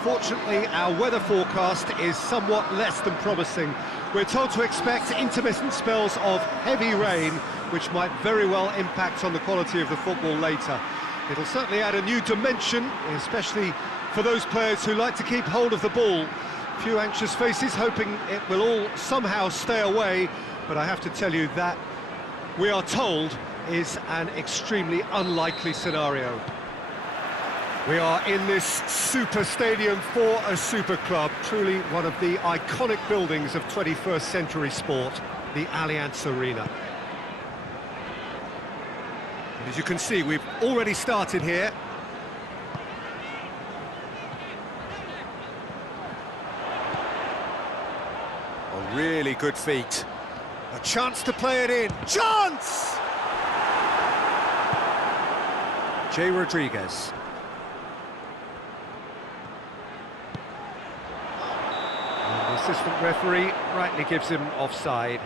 unfortunately, our weather forecast is somewhat less than promising. We're told to expect intermittent spells of heavy rain, which might very well impact on the quality of the football later. It'll certainly add a new dimension, especially for those players who like to keep hold of the ball. Few anxious faces hoping it will all somehow stay away, but I have to tell you that we are told is an extremely unlikely scenario. We are in this super stadium for a super club, truly one of the iconic buildings of 21st century sport, the Allianz Arena. And as you can see, we've already started here. A really good feat. A chance to play it in. Chance! Jay Rodriguez. And the assistant referee rightly gives him offside.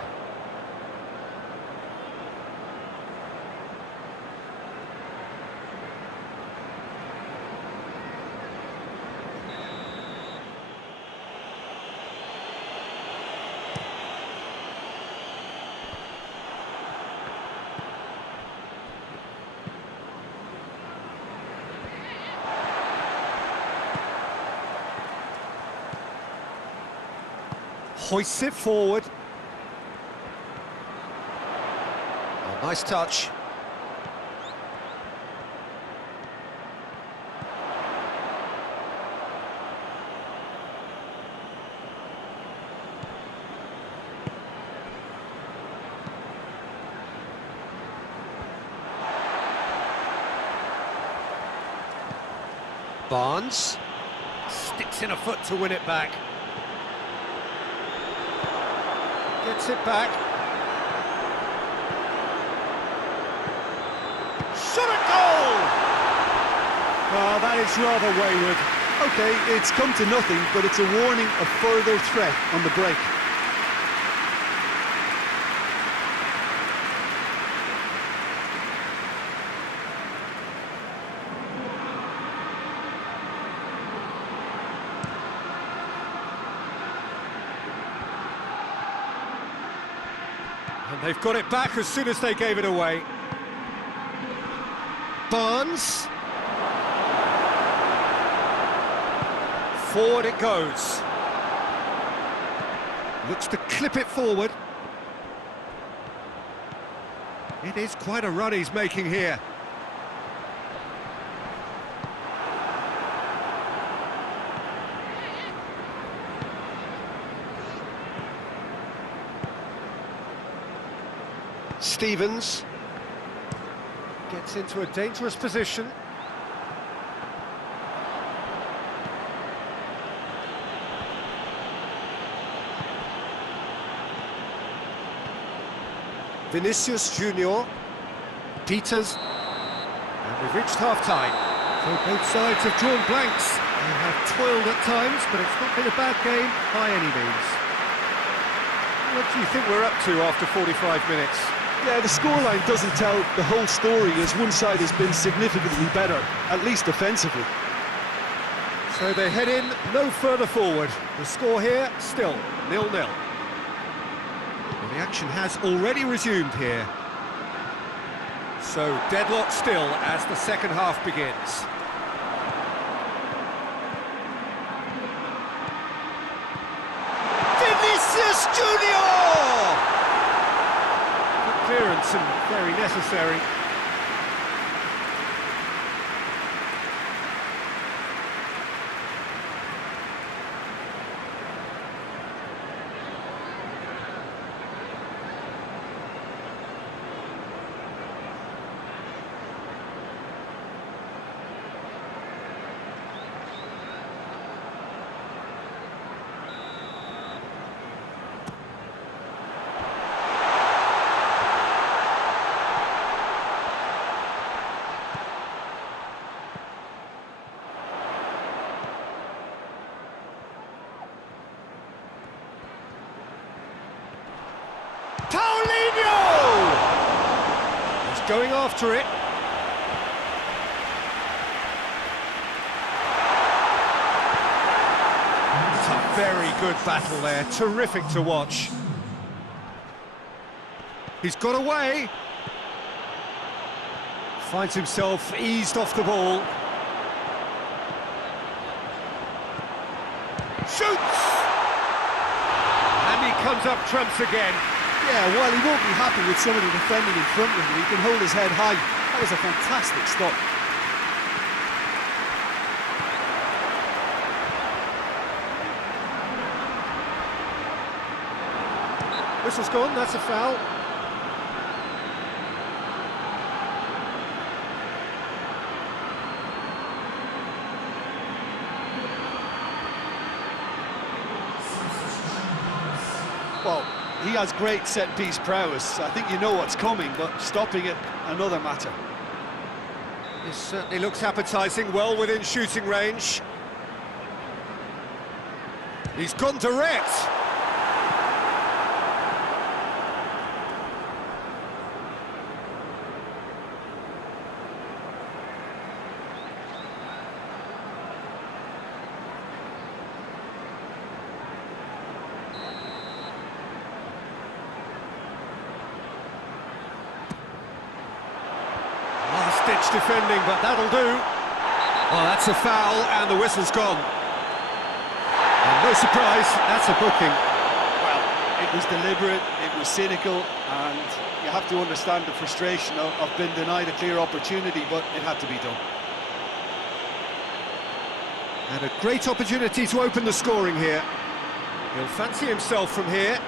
Hoists it forward. Oh, nice touch. Barnes sticks in a foot to win it back. Gets it back. Shot at goal! Oh, that is rather wayward. OK, it's come to nothing, but it's a warning of further threat on the break. And they've got it back as soon as they gave it away. Barnes. Forward it goes. Looks to clip it forward. It is quite a run he's making here. Stevens gets into a dangerous position. Vinicius Junior, Peters, and we've reached half-time. So both sides have drawn blanks. They have toiled at times, but it's not been a bad game by any means. What do you think we're up to after 45 minutes? Yeah, the scoreline doesn't tell the whole story, as one side has been significantly better, at least offensively. So they head in no further forward. The score here, still 0-0. Well, the action has already resumed here. So deadlock still as the second half begins. Vinicius Junior! Good clearance and very necessary. He's going after it. Very good battle there, terrific to watch. He's got away. Finds himself eased off the ball. Shoots! And he comes up trumps again. Yeah, while he won't be happy with somebody defending in front of him, he can hold his head high. That was a fantastic stop. Whistle's gone, that's a foul. Well, he has great set-piece prowess. I think you know what's coming, but stopping it, another matter. This certainly looks appetising, well within shooting range. He's gone direct. Last-ditch defending, but that'll do. Oh, that's a foul, and the whistle's gone. And no surprise, that's a booking. Well, it was deliberate, it was cynical, and you have to understand the frustration of being denied a clear opportunity, but it had to be done. And a great opportunity to open the scoring here. He'll fancy himself from here.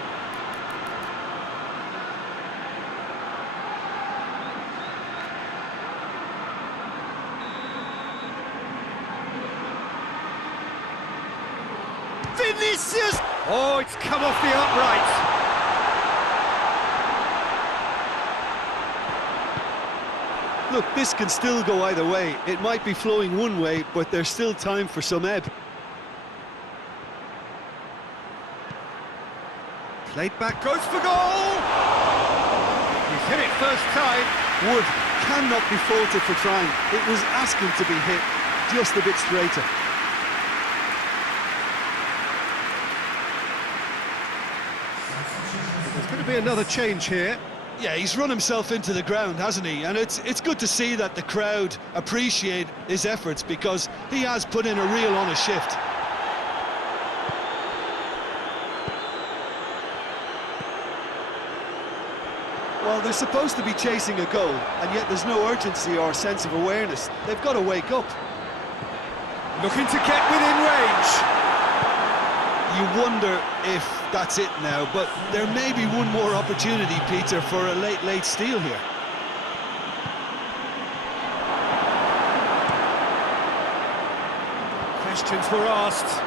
Vinicius! Oh, it's come off the upright. Look, this can still go either way. It might be flowing one way, but there's still time for some ebb. Played back, goes for goal! He's hit it first time. Wood cannot be faulted for trying. It was asking to be hit just a bit straighter. There's going to be another change here. Yeah, he's run himself into the ground, hasn't he? And it's good to see that the crowd appreciate his efforts, because he has put in a real honest shift. Well, they're supposed to be chasing a goal, and yet there's no urgency or sense of awareness. They've got to wake up. Looking to get within range. You wonder if that's it now, but there may be one more opportunity, Peter, for a late steal here. Questions were asked,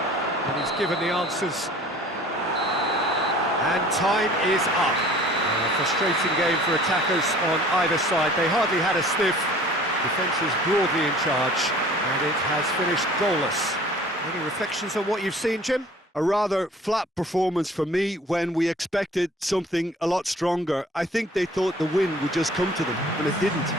and he's given the answers. And time is up. A frustrating game for attackers on either side. They hardly had a sniff. Defence is broadly in charge, and it has finished goalless. Any reflections on what you've seen, Jim? A rather flat performance for me when we expected something a lot stronger. I think they thought the win would just come to them, and it didn't.